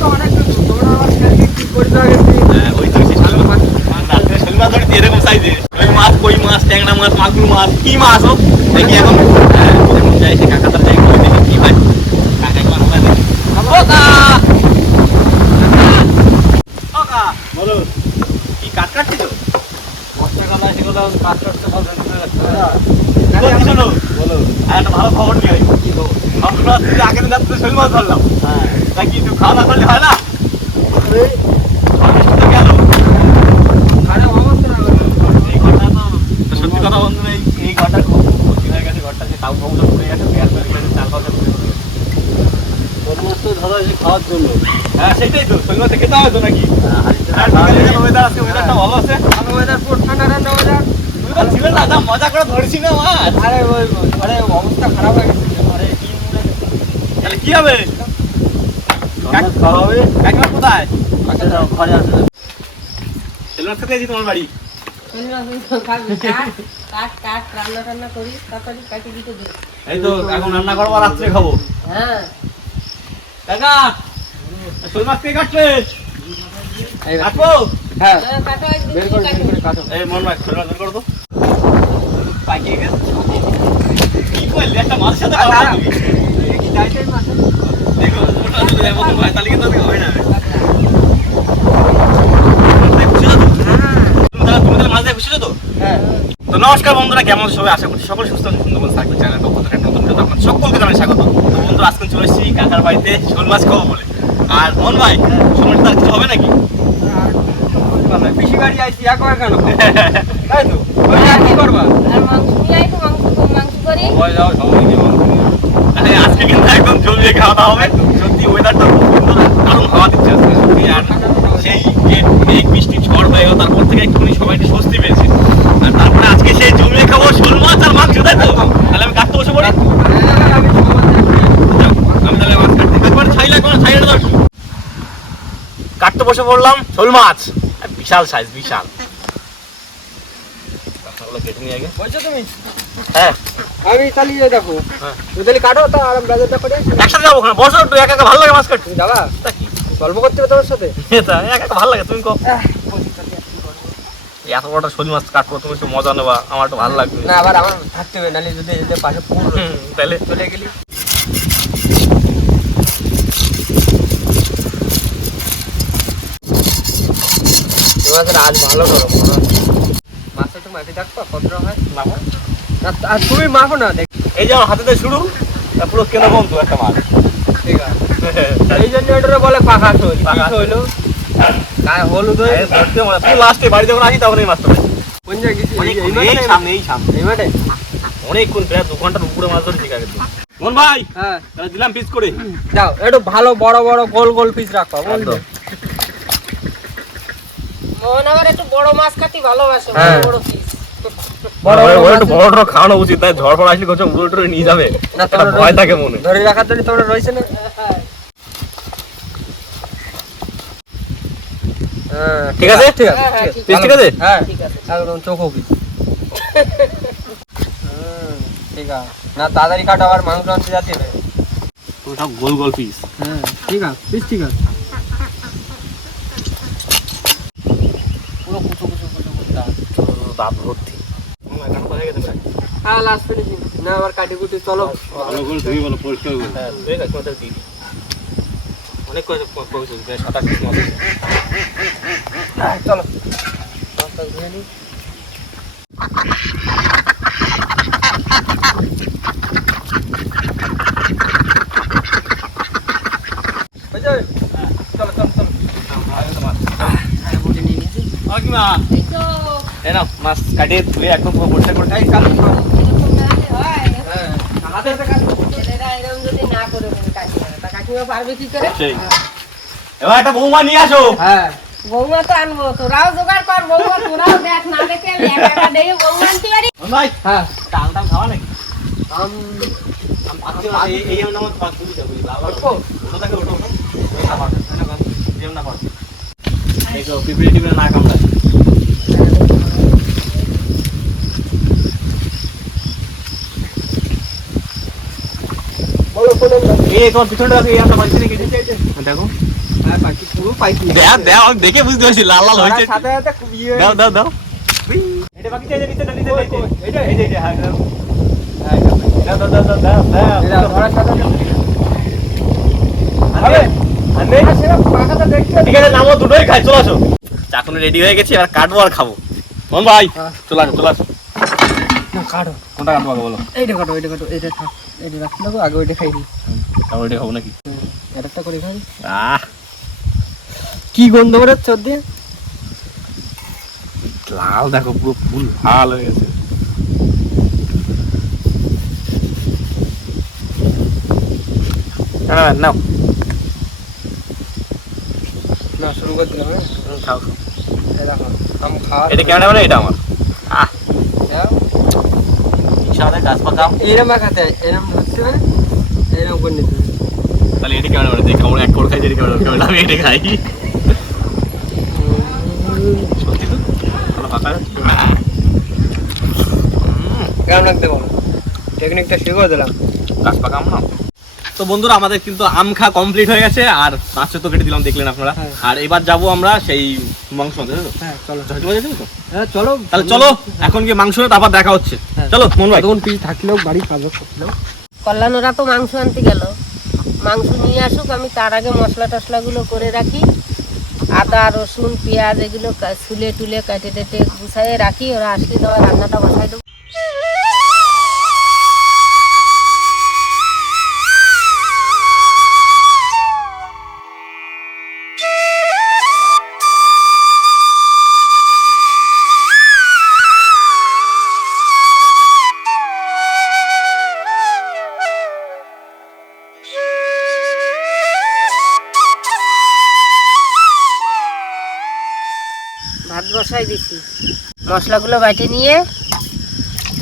তো অনেক কিছু তোমরা আবার খেলকে কি করতে আগে ওই তো শোল মাছ ধরে এরকম সাইজে ওই মাছ কই মাছ ট্যাংরা মাছ মাগুর মাছ কি মাছ হোক দেখি এখন যাই সে কাকা তার যাই দেখি কি হয় কাকা একবার আমরা দেখি বলো কি কাট কাটছি তো বর্ষাকালে সেগুলো কাট কাটতে বলো বলো আর একটা ভালো খবর নিয়ে কি খবর আমরা আগের দিন রাত্রে শোল মাছ ধরলাম হ্যাঁ তা কি একটু খাওয়া দাওয়া করলে হয় না গেল সত্যি কথা বন্ধু এই ঘরটা খুব ক্ষতি হয়ে গেছে ঘরটা যে তাও বন্ধ পড়ে গেছে গ্যাস হয়ে গেছে চাল পাওয়া যাবে শোল মাছ তো ধরো খাওয়ার জন্য হ্যাঁ সেইটাই তো শোল মাছ খেতে হবে তো নাকি ওয়েদার আছে ওয়েদারটা ভালো আছে ভালো ওয়েদার পুরো ঠান্ডা ঠান্ডা ওয়েদার ছিল না যা মজা করে ধরছি না মাছ আরে ওই ঘরে অবস্থা খারাপ হয়ে গেছে ঘরে তাহলে কি হবে খাওয়া হবে কাকিমা কোথায় ঘরে আছে শোল মাছ খেতে গেছি তোমার বাড়ি এই তো এখন রান্না করবো রাত্রে খাবো হ্যাঁ কাকা শোল মাছ কে কাটবে কাটবো হ্যাঁ বের করে কাটো এই মন ভাই শোল মাছ বের করো তো পাকিয়ে গেছে কি করলি একটা মাছের সাথে কথা বলবি কি যাইতেই মাছ দেখো ওটা যদি এমন ভাই তাহলে কিন্তু হবে না তুমি মাছ দিয়ে খুশি তো হ্যাঁ তো নমস্কার বন্ধুরা, কেমন সবাই? আশা করছি সকল সুস্থ সুন্দর থাকবে। চ্যানেল পক্ষ থেকে নতুন ভিডিও আপনাদের সকলকে জানাই স্বাগত। তো বন্ধুরা আজকে চলে এসেছি কাকার বাড়িতে শোল মাছ খাবো বলে। আর মন ভাই শোল মাছ তার কিছু হবে নাকি? পিসি বাড়ি আইছি এক কেন তাই তো ওই আর কি করবা আর মাংস নিয়ে আইতো মাংস করি সবাই যাও সবাই নিয়ে মাংস নিয়ে। আরে আজকে কিন্তু একদম জমিয়ে খাওয়া দাওয়া হবে। সত্যি ওয়েদারটা খুব সুন্দর, দারুণ হাওয়া দিচ্ছে আজকে সত্যি। আর সেই মেঘ বৃষ্টি ঝড় হয়ে গেল, তারপর থেকে একটুখানি সবাই একটু স্বস্তি পেয়েছে। আর তারপরে আজকে সেই জমিয়ে খাবো শোল মাছ আর মাংস, তাই তো? তাহলে আমি কাটতে বসে পড়ি। আমি তাহলে মাছ কাটতে একবার ছাইলা কোন ছাইলা দাও। কাটতে বসে পড়লাম শোল মাছ, বিশাল সাইজ বিশাল। কাঁচাগুলো কেটে নিয়ে আগে। বলছো তুমি? হ্যাঁ আমি তাহলে দেখো তাহলে কাটো তো আর বাজারটা করে একসাথে যাবো। বসো একটু, একা একা ভালো লাগে মাছ কাটতে। যাবা গল্প করতে হবে তোমার সাথে? এটা একা একা ভালো লাগে, তুমি কো এত বড় শোল মাছ কাটবো, তুমি একটু মজা নেবা, আমার একটু ভালো লাগবে না। আবার আমার থাকতে হবে, নাহলে যদি এদের পাশে পুকুর তাহলে চলে গেলি তোমাদের আজ ভালো করো। মাছ একটু মাটি থাকবো কত হয় মাপো আর তুমি মাপো না দেখ। এই যে আমার হাতে দিয়ে শুরু পুরো কেনা বন্ধু একটা মাছ। ঠিক আছে, এই জন্য এটা বলে পাখা শোল। পাখা হইলো গায়ে হলুদ হয়ে ধরতে মানে পুরো লাস্টে বাড়ি যখন আসি তখন এই মাছটা পাই। কোন জায়গায় গেছি? এই সামনে এই সামনে এই মাঠে অনেকক্ষণ প্রায় 2 ঘন্টার উপরে মাছ ধরে ঠিক আছে। মন ভাই হ্যাঁ তাহলে দিলাম পিস করে। যাও একটু ভালো বড় বড় গোল গোল পিস রাখো বুঝলে। মন আবার একটু বড় মাছ কাটি ভালোবাসে, হ্যাঁ। বড় পিস বড় একটু বড় বড় খাওয়ানো উচিত, তাই ঝড় ফড় আসলে কোথাও উড়ে টুড়ে নিয়ে যাবে না, একটা ভয় থাকে মনে। ধরে রাখার জন্য তোমরা রয়েছে না। হ্যাঁ ঠিক আছে ঠিক আছে হ্যাঁ, হ্যাঁ, ঠিক পিস ঠিক আছে। হ্যাঁ ঠিক আছে। একদম চোখো পিস। ঠিক আছে না, তাড়াতাড়ি কাটো, আবার মাংস আনতে যাচ্ছি না। সব গোল গোল পিস। হ্যাঁ ঠিক আছে পিস ঠিক আছে। পুরো কুচো কুচো কুচো কুচো দাঁত ভর্তি। হ্যাঁ লাস্ট ফিনিশিং না, আবার কাটি কুটি চলো। ভালো করে ধুই বলো, পরিষ্কার করে। হ্যাঁ ঠিক আছে, ওটা দিই। অনেক করে পৌঁছে দিবে 7-8 পিস মাছ। চলো মাছটা ধুয়ে নিই। চলো চলো চলো বলে নিয়ে নিয়েছি। এই তো এই নাও মাছ কাটিয়ে ধুয়ে একদম পরিষ্কার করে খাই। এরকম নাহলে হয়। হ্যাঁ হাতে হাতে কাটো। ছেলেরা এরকম যদি না করে বলে কাকিমা, তা কাকিমা পারবে কি করে? সেই। এবার একটা বৌমা নিয়ে আসো। হ্যাঁ বৌমা তো আনবো, তোরাও জোগাড় কর। বৌমা তোরাও দেখ, না দেখে আমি একা একা দেখে বৌমা আনতে পারি? ভাই হ্যাঁ টাল টাল খাওয়া নাকি? আম এই আমরা মাছ পাঁচ তুলি যাবো। ওটা থাকে ওটা ওটা। যেমন না পারো। এই তো পিপড়ি টিপড়ি না কামড়ায়। বলো ফোন এই তোমার পিছনটা দেখো, এই আমরা বাড়িতে রেখে দিয়েছি। দেখো হ্যাঁ বাকি পুরো পাইছি। দেখ দেখ আমি দেখে বুঝতে পারছি লাল লাল হয়েছে। সাথে সাথে খুব ইয়ে দাও দাও দাও। এটা বাকি চাই নিতে নিতে এইটা এইটা হ্যাঁ দাও দাও দাও দাও দাও দাও। এটা ধরার সাথে আরে আরে সেটা পাখাটা দেখতে এখানে নামো দুটোই খাই, চলে আসো। চাকুনি রেডি হয়ে গেছে, এবার কাটবো আর খাবো। মন ভাই চলে আসো চলে আসো। না কাটো কোনটা কাটবো আগে বলো? এইটা কাটো এটা থাক এটা রাখ না আগে ওইটা খাই নি তাও এটা খাবো নাকি? একটা করে খাই আহ কি গন্ধ করে চোদ দিয়ে লাল দেখো পুরো ফুল লাল হয়ে গেছে। হ্যাঁ নাও না শুরু করে দিলাম হ্যাঁ খাও। এই দেখো আম খাওয়া এটা কেমন মানে এটা আমার আহ হ্যাঁ ইনশাআল্লাহ গাছ পাকাম। এরম মাখাতে এরম হচ্ছে না এরম করে নিতে তাহলে এটা কেমন মানে দেখ আমরা এক কোড় খাই, যেটা কেমন কেমন আমি এটা খাই সত্যি তো তাহলে পাকা কেমন লাগতে বলো টেকনিকটা শিখিয়ে দিলাম গাছ পাকাম না। তো বন্ধুরা আমাদের কিন্তু আম খা কমপ্লিট হয়ে গেছে, আর মাছটা তো কেটে দিলাম দেখলেন আপনারা। হ্যাঁ। আর এবার যাবো আমরা সেই মাংস আনতে, তাই তো? হ্যাঁ চলো চলে যাবে তো? হ্যাঁ চলো তাহলে চলো এখন গিয়ে মাংসটা আবার দেখা হচ্ছে। হ্যাঁ। চলো মন ভাই। তখন পিস থাকলেও বাড়ি কাজও থাকলেও কল্যাণ ওরা তো মাংস আনতে গেল, মাংস নিয়ে আসুক, আমি তার আগে মশলা টশলাগুলো করে রাখি, আদা রসুন পেঁয়াজ এগুলো ছুলে টুলে কেটে টেটে গুছাইয়ে রাখি, ওরা আসলে দেওয়া রান্নাটা বসাই দেবো। ভাত বসাই দিচ্ছি, মশলাগুলো বাইটে নিয়ে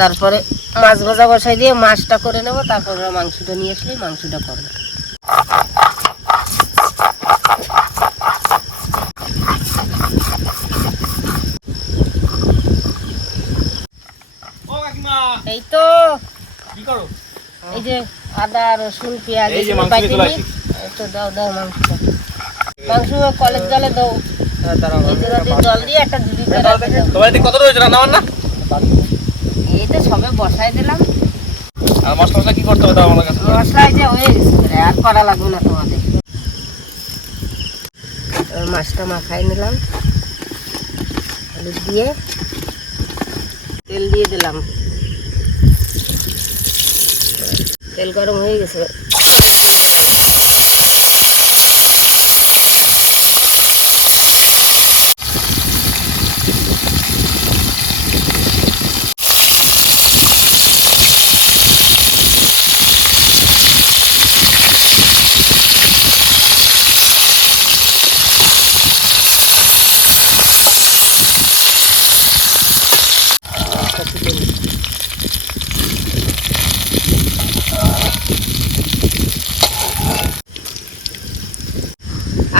তারপরে মাছ ভাজা বসাই দিয়ে মাছটা করে নেবো, তারপর মাংসটা নিয়ে আসলে মাংসটা করবো। এই তো কি করো? এই যে আদা রসুন পেঁয়াজ এই যে এগুলো মাংস বাইটে নিয়ে চলে নিই। আসি। এই তো দাও দাও মাংসটা, মাংস কলের জলে দাও, হ্যাঁ তারা এই জায়গাতে জল দিয়ে একটা ঝুড়িতে রাখে দাও। তোমার এদিকে কত রয়েছে রান্না বান্না? এই তো সবে বসাই দিলাম, আর মশলা টশলা কি করতে হবে তাও আমার কাছে? মশলা এই যে হয়ে গেছে প্রায়, আর করা লাগবে না তোমাদের। এবার মাছটা মাখাই নিলাম, হলুদ দিয়ে তেল দিয়ে দিলাম, তেল গরম হয়ে গেছে।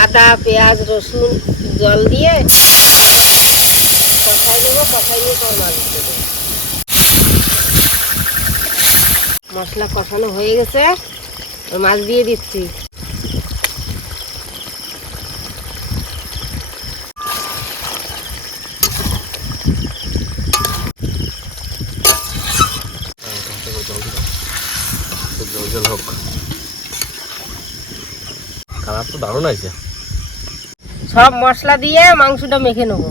আদা পেঁয়াজ রসুন জল দিয়ে কষাই দেবো, কষাই নিয়ে তোর মাছ দিয়ে দেবো। মশলা কষানো হয়ে গেছে, মাছ দিয়ে দিচ্ছি। জল জল হোক, কালার তো দারুণ আছে। সব মশলা দিয়ে মাংসটা মেখে নেবো।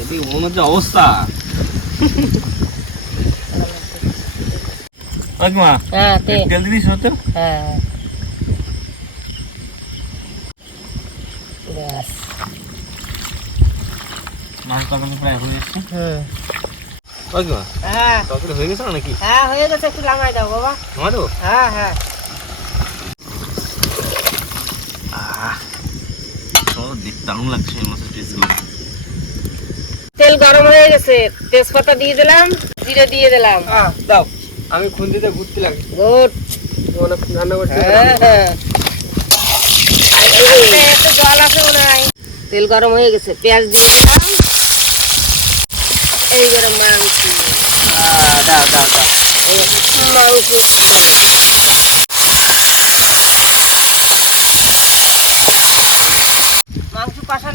এদিকে মনে হচ্ছে অবস্থা। মা হ্যাঁ তেল দিদিস হতো। হ্যাঁ ব্যাস। মাছ তখন প্রায় হয়ে যাচ্ছে। মা হ্যাঁ তরকারি হয়ে গেছে না নাকি? হ্যাঁ হয়ে গেছে, একটু লামাই দাও বাবা। আমার তো হ্যাঁ হ্যাঁ দারুণ লাগছে মাছের পিসগুলো। তেল গরম হয়ে গেছে, তেজপাতা দিয়ে দিলাম, জিরে দিয়ে দিলাম। দাও আমি খুন্দিতে ঘুরতে লাগি গুড। অনেক রান্না করছি হ্যাঁ হ্যাঁ একটু জল আছে মনে হয়। তেল গরম হয়ে গেছে, পেঁয়াজ দিয়ে দিলাম, এইবারে মাংস দাও দাও দাও মাংস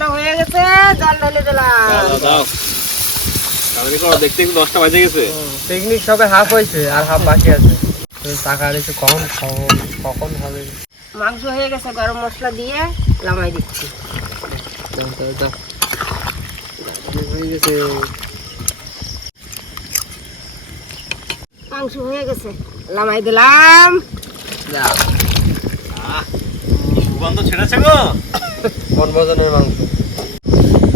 রান্না হয়ে গেছে, জল ঢেলে দিলাম। দাও তাহলে করো, দেখতে একটু 10টা বাজে গেছে। পিকনিক সবে হাফ হয়েছে আর হাফ বাকি আছে। তুমি টাকা দিচ্ছে কখন খাবো, কখন হবে? মাংস হয়ে গেছে, গরম মশলা দিয়ে নামাই দিচ্ছি। দাও, দাও, দাও। হয়ে গেছে। মাংস হয়ে গেছে, নামাই দিলাম। দাও। কি সুগন্ধ ছেড়েছে গো। কোন ভোজনের মাংস?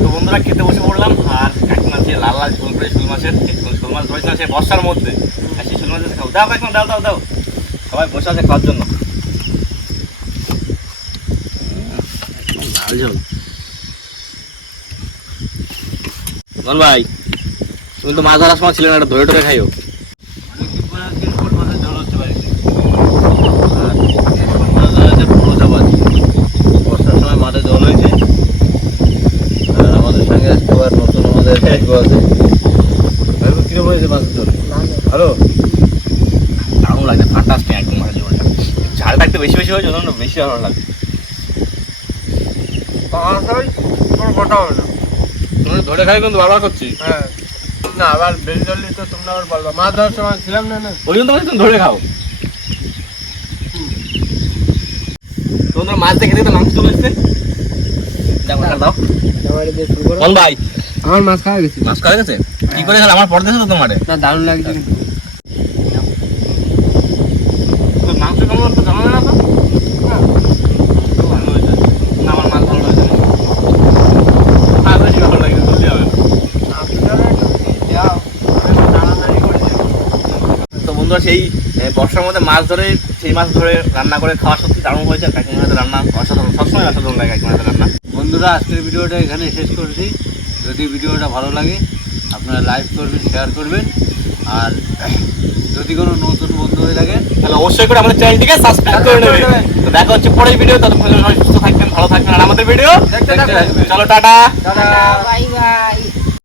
তো বন্ধুরা খেতে বসে পড়লাম, আর কাকিমা যে লাল লাল ঝোল করে শোল মাছের, শোল মাছ ধরেছিলাম সেই বর্ষার মধ্যে, আর সেই শোল মাছের খাও। দাও কাকিমা, দাও দাও দাও, সবাই বসে আছে খাওয়ার জন্য। লাল ঝোল। ধন ভাই, তুমি তো মাছ ধরার সময় ছিলে না, একটা ধরে ধরে খাইও। বর্ষার সময় মাঠে জল হয়েছে, আর আমাদের সঙ্গে আজকে আবার নতুন আমাদের ভাগ্য আছে। ভাইবো কিরকম হয়েছে মাছের জল? ভালো, দারুণ লাগে, ফাটাস্টিং একদম মাছের জলটা। ঝালটা একটু বেশি বেশি হয়েছে, জন্য বেশি ভালো লাগে। কোনো কথা হবে না। তুমি ধরে খাই কিন্তু বারবার করছি। হ্যাঁ, না আবার বেশি ধরলে তো তোমরা আবার বলবা। মাছ ধরার সময় ছিলাম না না। ওই জন্য তুমি ধরে খাও। তোমরা মাছ দেখে দেখে মাংস চলে এসছে। দাও বল ভাই, আমার মাছ খাওয়া গেছি। মাছ খাওয়া গেছে? কি করে খেলে? আমার পর দেখে তো তোমারে না, দারুণ লাগছে কিন্তু। তো মাংস কেমন তো জানো না তো? তো ভালো হয়েছে। না, আমার মাছ ভালো হয়েছে। আর বেশি ভালো লাগে, বললি হবে। তো বন্ধুরা সেই বর্ষার মধ্যে মাছ ধরে, সেই মাছ ধরে রান্না করে খাওয়া সত্যি দারুণ হয়েছে। কাকিমার হাতে রান্না অসাধারণ, সবসময় অসাধারণ লাগে কাকিমার হাতে রান্না। বন্ধুরা, আজকের ভিডিওটা এখানে শেষ করছি। যদি ভিডিওটা ভালো লাগে আপনারা লাইক করবেন, শেয়ার করবেন, আর যদি কোনো নতুন বন্ধু হয়ে থাকে তাহলে অবশ্যই করে আমাদের চ্যানেলটিকে সাবস্ক্রাইব করে নেবেন। তো দেখা হচ্ছে পরের ভিডিও, ততক্ষণ সবাই সুস্থ থাকবেন, ভালো থাকবেন, আর আমাদের ভিডিও দেখতে থাকবেন। চলো টাটা। টাটা। Bye bye.